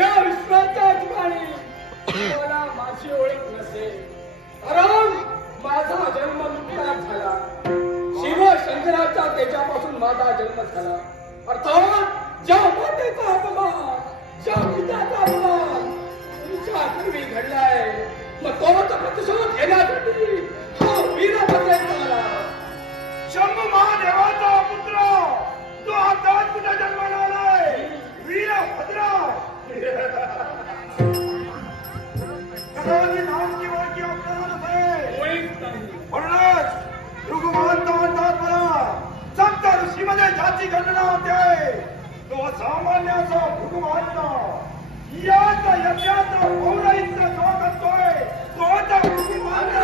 या विश्वाच्या ठिकाणी मला माझी ओळख नसेल, कारण माझा जन्म नुकताच झाला. शिव शंकराच्या त्याच्यापासून माझा जन्म झाला. अर्थात ज्या मातेचा अपमान, ज्या पित्याचा अपमान तुमच्या पूर्वी घडलाय, मग तोच प्रतिशोध घेण्यासाठी हा वीरभद्र आला. शंभू महादेवाचा पुत्र तो आता तुझ्या जन्माला आलाय, वीरभद्र. कदाचित नामची ओळखी आपल्याला नसेल, म्हणूनच भृगुमहंत म्हणतात मला, संत ऋषीमध्ये ज्याची गणना होते तो सामान्य असा भृगुमहंत. याच यज्ञाचा पौराणिकचा जो करतोय तोच भृगुमहंत.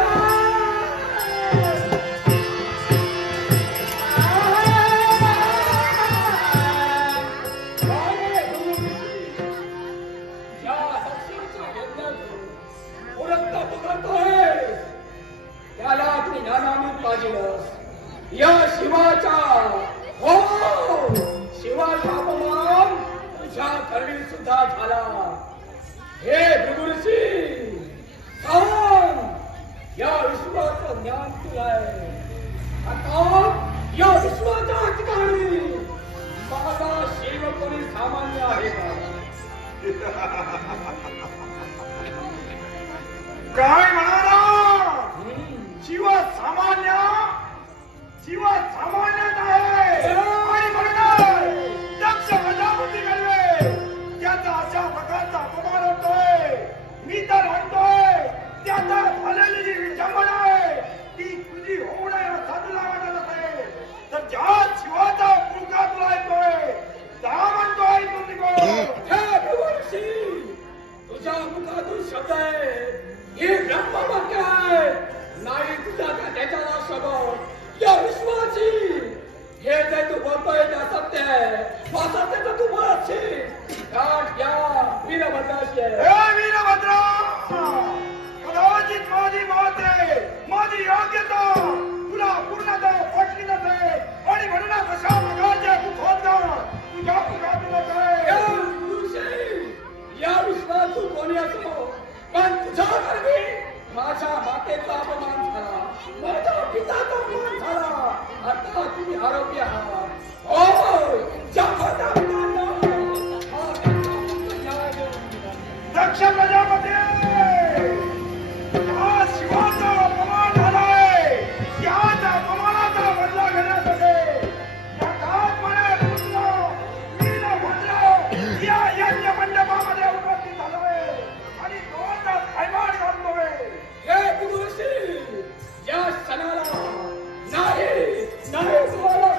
या शिवाचा हो शिवाचा अपमान तुझ्या करणी सुद्धा झाला. हे भृगुऋषी सांग, या विश्वाचं ज्ञान तुला आहे. आता या विश्वाच्या ठिकाणी माझा शिव कोणी सामान्य आहे का? काय म्हणाला? शिव सामान्य, शिव सामान्यच आहे. आणि म्हणून दक्ष प्रजापती घडवे त्याचा अशा प्रकारचा अपमान होतोय. मी तर म्हणतोय त्याचा झालेली जी विडंबना आहे ती तुझी होऊ नये असं तुला वाटत असेल तर ज्या शिवाचा पुळका तुला येतोय त्या म्हणतोय तू निघो. हे भृगुऋषी, तुझ्या मुखातून शब्द आहे हे ब्रह्मवाक्य आहे, नाही तुझा त्याच्याला शब्द या विश्वाची. हे जे तू बोलतोय ते असत्य आहे, असत्याचं तू बोलशील. गाठ या वीरभद्राशी आहे. हे वीरभद्र, कदाचित माझी माते, माझी योग्यता तुला पूर्णतः पटली नसेल आणि म्हणूनच अशा प्रकारचे उद्बोधन तुझ्या मुखातून ऋषी, या विश्वात तू कोणी असो, पण तुझ्या कर्मी माझ्या मातेचा अपमान झाला, माझ्या पिताचा अपमान झाला. आता तुम्ही आरोपी आहात. दक्ष प्रजापती, हा शिवाचा अपमान झालाय, त्याच अपमानाचा बदला घेण्यासाठी या गावामध्ये पुत्र वीरभद्र या यज्ञ मंडपामध्ये उपस्थित झालोय आणि तोच थैमान घालतोय. हे भृगुऋषी, या क्षणाला नाही नाही तुम्हाला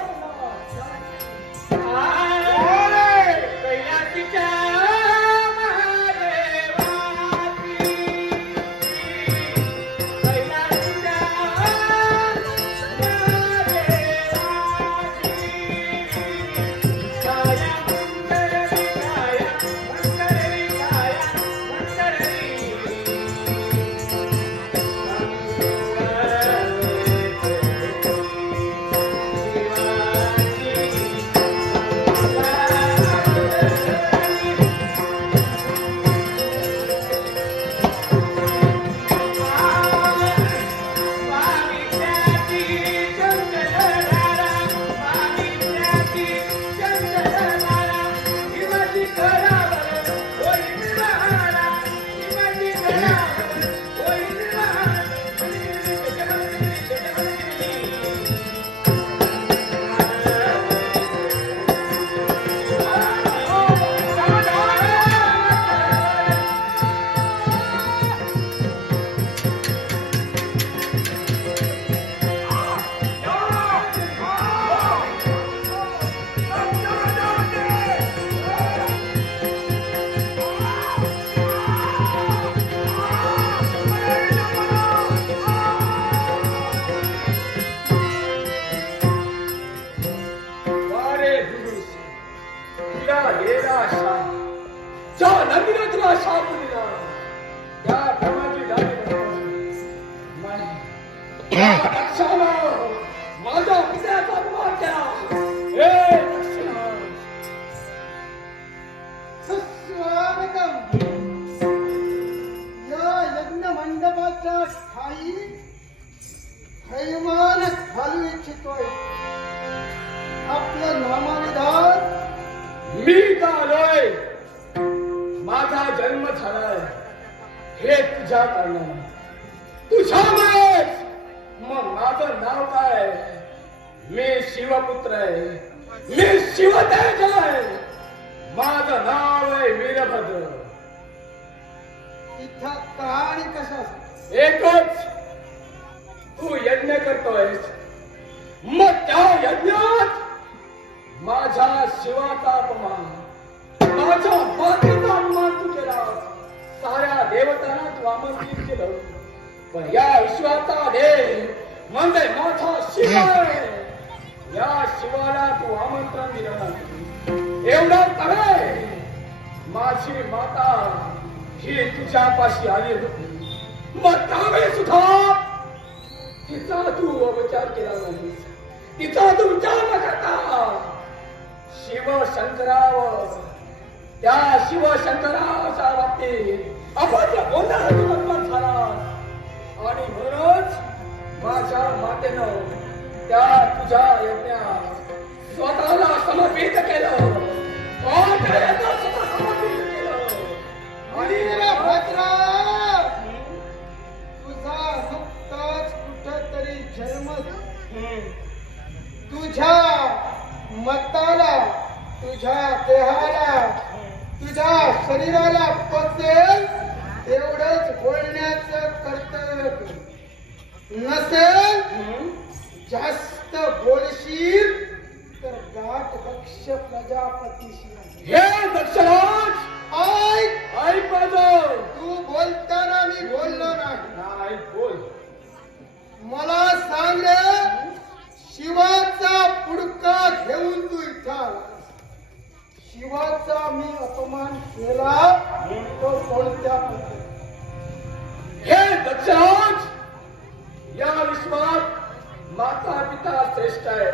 माझा पित्याचा अपमान केला. हे दक्षिणा सुस्वागतम मी का आलोय, माझा जन्म झालाय हे तुझ्या कारणाने, तुझ्यामुळेच. मग माझं नाव काय? मी शिवपुत्र आहे, मी शिवतेज आहे. माझं नाव आहे वीरभद्र. इथं कहाणी कशा? एकच, तू यज्ञ करतोयस, मग त्या यज्ञात माझ्या शिवाचा अपमान, माझ्या मातेचा अपमान तू केला. साऱ्या देवतांना तू आमंत्रित केलं, पण या विश्वाचा देव म्हणजे माझा शिव आहे. या शिवाला तू आमंत्रण दिलं नाही. एवढं काय, माझी माता ही तुझ्यापाशी आली होती, मग त्यावेळी सुद्धा तिचा तू विचार केला नाही, तिचा तू विचार न करता शिव शंकरावर, त्या शिव शंकराच्या बाबतीत अपत्य गोंधळ झाला. आणि म्हणूनच माझ्या मातेनं त्या तुझ्या यज्ञात स्वतःला समर्पित केलं, समर्पित केलं. आणि वीरभद्रा, तुझा नुकताच कुठेतरी जन्म तुझ्या मताला, तुझ्या देहाला, तुझ्या शरीराला पचेल एवढंच बोलण्याचं कर्तव्य नसेल. जास्त बोलशील तर गाठ दक्ष प्रजापतीशी. हे दक्षराज ऐक, ऐक माझं. तू बोलताना मी बोललो नाही. बोल. मला सांग रे, शिवाचा पुडका घेऊन तू इथं आलास. शिवाचा मी अपमान केला तो कोणत्या पद्धतीने? हे दक्षराज, या विश्वात माता पिता श्रेष्ठ आहे.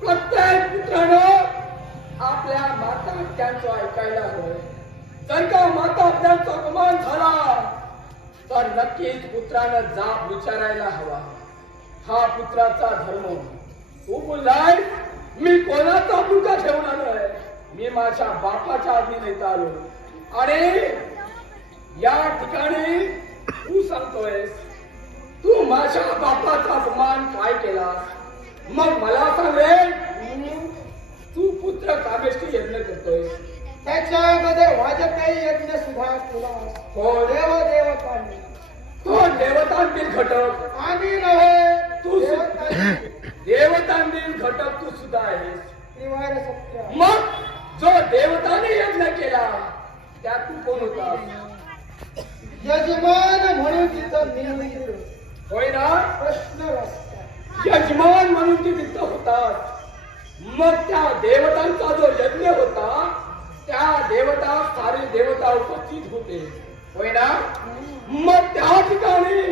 प्रत्येक पुत्रानं आपल्या माता पित्यांचं ऐकायला हवं. जर का माता पित्यांचा अपमान झाला तर नक्कीच पुत्रानं जाब विचारायला हवा. हा पुत्राचा धर्म. तू बोललाय मी कोणाचा पुडका ठेवून आलोय, मी माझ्या बापाच्या आज्ञेने इथं आलो. आणि या ठिकाणी तू सांगतोयस तू माझ्या बापाचा अपमान काय केला. मग मला सांग रे, तू पुत्र कामेष्टी यज्ञ करतोय, त्याच्यामध्ये वाजपेयी यज्ञ सुद्धा केला. हो. देवदेवतांनी, तो देवतांतील घटक आम्ही नव्हे, तू देवतांनी. देवतांतील घटक तू सुद्धा आहेस. त्रिवार सत्य. मग जो देवताने यज्ञ केला त्यात तू कोण होता? यजमान म्हणून तिथं मी होय ना? प्रश्न रस्ता. यजमान म्हणून ते तिथं होतात. मग त्या देवतांचा जो यज्ञ होता त्या देवता सारे देवता उपस्थित होते, होय ना? मग त्या ठिकाणी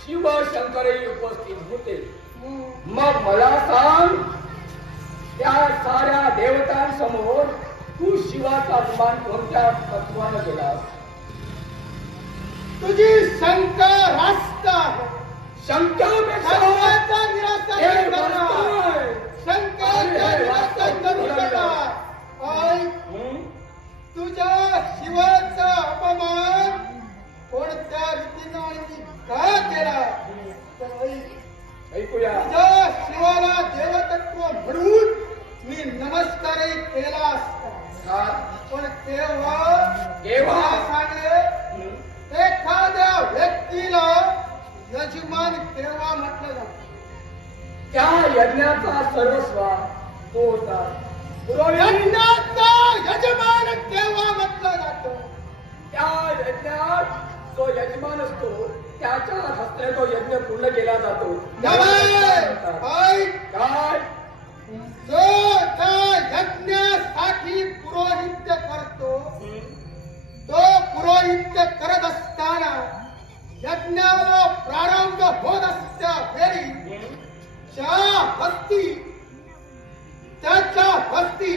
शिव शंकरही उपस्थित होते. मग मला सांग, त्या साऱ्या देवतांसमोर तू शिवाचा अपमान कोणत्या तत्वानं केलास? तुझी शंका रास्त आहे. शंकापेक्षा शंकाचा निराकरण हे करणार. वास्तव. शंकाचा निराकरण करू शकणार. ऐक, तुझ्या शिवाचा अपमान कोणत्या रीतीनं आणि का केला तर ऐक. ऐकूया. तुझ्या शिवाला देवतत्व म्हणून मी नमस्कारही केला असता, हा. पण तेव्हा केव्हा? सांगले एखाद्या व्यक्तीला यजमान केव्हा म्हटलं जातं? त्या यज्ञाचा सर्वस्व तो होता. यज्ञाचा यजमान केव्हा म्हटलं जातं? त्या यज्ञात जो यजमान असतो त्याच्या हस्ते तो यज्ञ पूर्ण केला जातो. ऐक, काय? जो त्या यज्ञासाठी पुरोहित्य करतो तो पुरोहित्य करत असताना यज्ञाला प्रारंभ होत असत्या वेळी त्याच्या हस्ती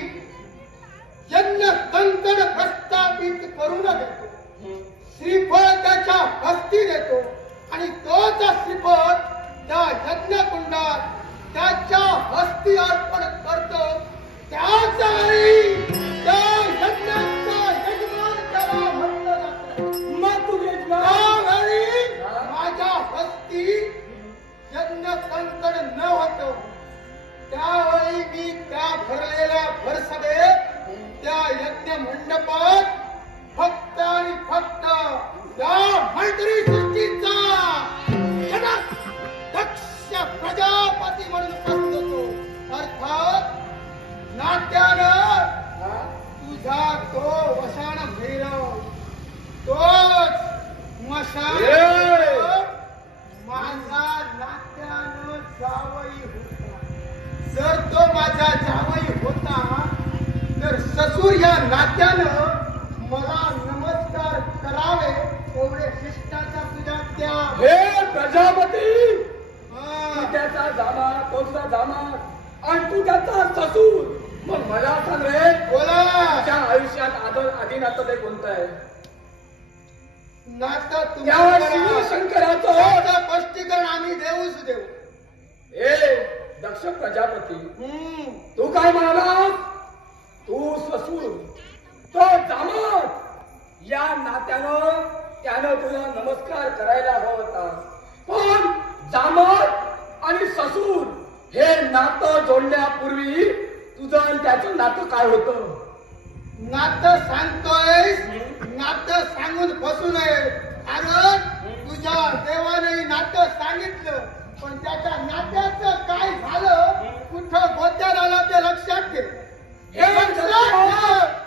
यज्ञ कंकण प्रस्थापित करून देतो. श्रीफळ त्याच्या हस्ती देतो आणि तोच श्रीफळ त्या यज्ञकुंडात त्याच्या हस्ती अर्पण करतो. त्याच वेळी त्यावेळी मी त्या भरलेल्या भरसभेत त्या यज्ञ मंडपात फक्त आणि फक्त त्या मंत्री सृष्टीचा जनक दक्ष प्रजापती म्हणून उपस्थित होतो. अर्थात नाट्यानं तुझा तो वसाण भैरव तोच मशाल माझा नाट्यानं जावई होता. जर तो माझा जावई होता तर ससुर या नात्यानं मला नमस्कार करावे एवढे शिष्टाचार तुझ्या त्या हे प्रजापती, हा. त्याचा जामा तो तुझा जामा आणि तू त्याचा ससूर. मग मला सांग रे, बोला तुझ्या आयुष्यात आधी नातं ते कोणतं आहे? नातं त्या शिवशंकराचं त्याचं स्पष्टीकरण आम्ही देऊच देऊ. ए दक्ष प्रजापती, तू काय म्हणालास? तू ससूर, तो जामत, या नात्यानं त्यानं तुला नमस्कार करायला हवा होता. पण जामत आणि ससूर हे नातं जोडण्यापूर्वी तुझं आणि त्याचं नातं काय होतं? नातं सांगतोय, नातं सांगून फसू नये. कारण तुझ्या देवाने नातं सांगितलं पण त्याच्या नात्याचं काय झालं, कुठं गोत्यात आलं ते लक्षात घे.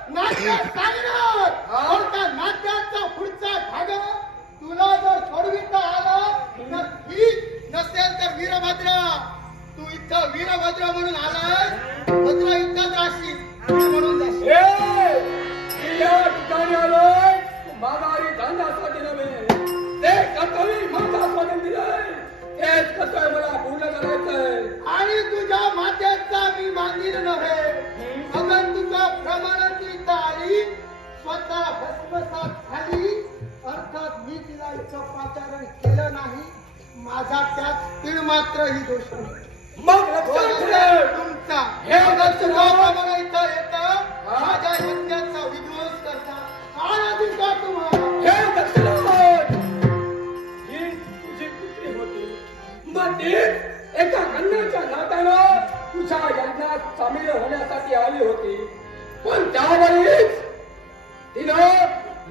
नाट्य सांगणार पण त्या नाट्याचा पुढचा भाग तुला जर सोडविता आला तर ठीक, नसेल तर वीरभद्र, तू इथं वीरभद्र म्हणून आलाय, भद्र युद्धात राहशील म्हणून जाशील. या ठिकाणी आलोय माघारी जाण्यासाठी नव्हे, ते कर्तव्य माझा स्वाधीन दिलंय, तेच कर्तव्य मला पूर्ण करायचंय. आणि तुझ्या मात्याचा मी मागील नव्हे. अगं तुझा प्रमाणात आली, स्वतः भस्मसात झाली, अर्थात मी तिला इतकं पाचारण केलं नाही. माझा त्यात तीळ मात्रही दोष नाही. मग लक्षात ठेव, तुमचा हे प्रमाण इथं येतं, माझ्या यज्ञाचा विध्वंस करता काळा दिवसा तुम्हाला. हे दक्षिणावर ही तुझी पुत्री होती, मग ती एका कन्याच्या नात्यानं तुझ्या यज्ञात सामील होण्यासाठी आली होती. पण त्यावेळीच तिनं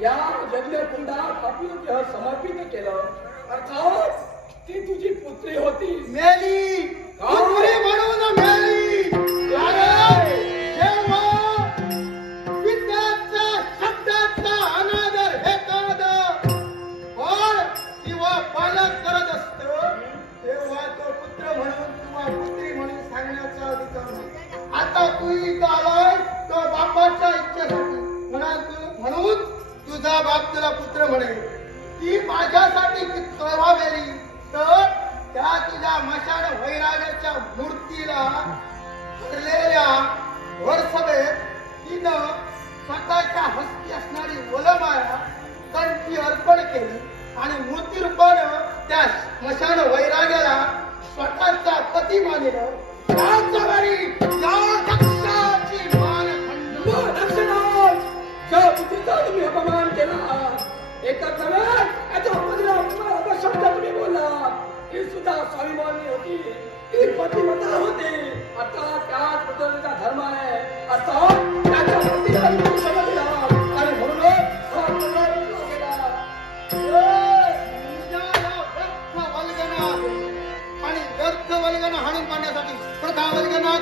या यज्ञकुंडात आपलं देह समर्पित केलं. अर्थात ती तुझी पुत्री होती. मेली पुत्री म्हणून मेली. कारण जेव्हा विद्याचा शब्दाचा अनादर हे कळत पण किंवा पालन करत असतो तेव्हा तो पुत्र म्हणून किंवा पुत्री म्हणून सांगण्याचा अधिकार नाही. आता तू इथं आलाय तो बापाच्या इच्छेसाठी म्हणून तुझा बाप तुला पुत्र म्हणेल. ती माझ्यासाठी केव्हा मेली तर त्या तुझ्या मशाळ वैराग्याच्या मूर्तीला ठरलेल्या वरसभेत तिनं स्वतःच्या हस्ती असणारी वलमाया कंठी अर्पण केली आणि मूर्ती रूपानं त्या मशाळ वैराग्याला स्वतःचा पती मानिलं. त्याच वेळी या दक्षाची मानखंड ज्या बुद्धीचा तुम्ही अपमान केला, एकच नव्हे याच्या बदला शब्द तुम्ही बोलला, ही सुद्धा स्वाभिमानी होती, ती पतिमता होती. आता त्याच पद्धतीचा धर्म आहे. आता त्याच्या पतीला तुम्ही क्षमा दिला आणि म्हणूनच हा प्रकार केला. आणि व्यर्थ वल्गना हाणून पाडण्यासाठी प्रथा वल्गना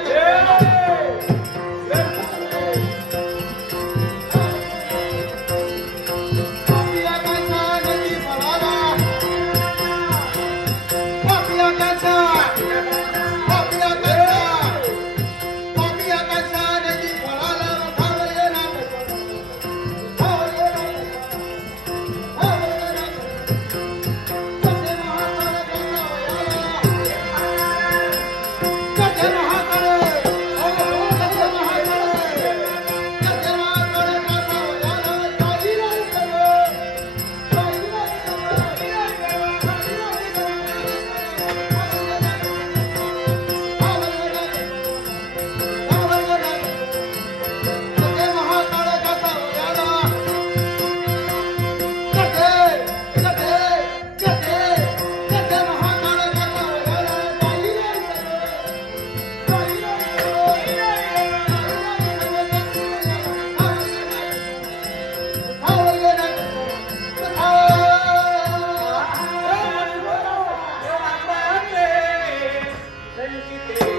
संचिते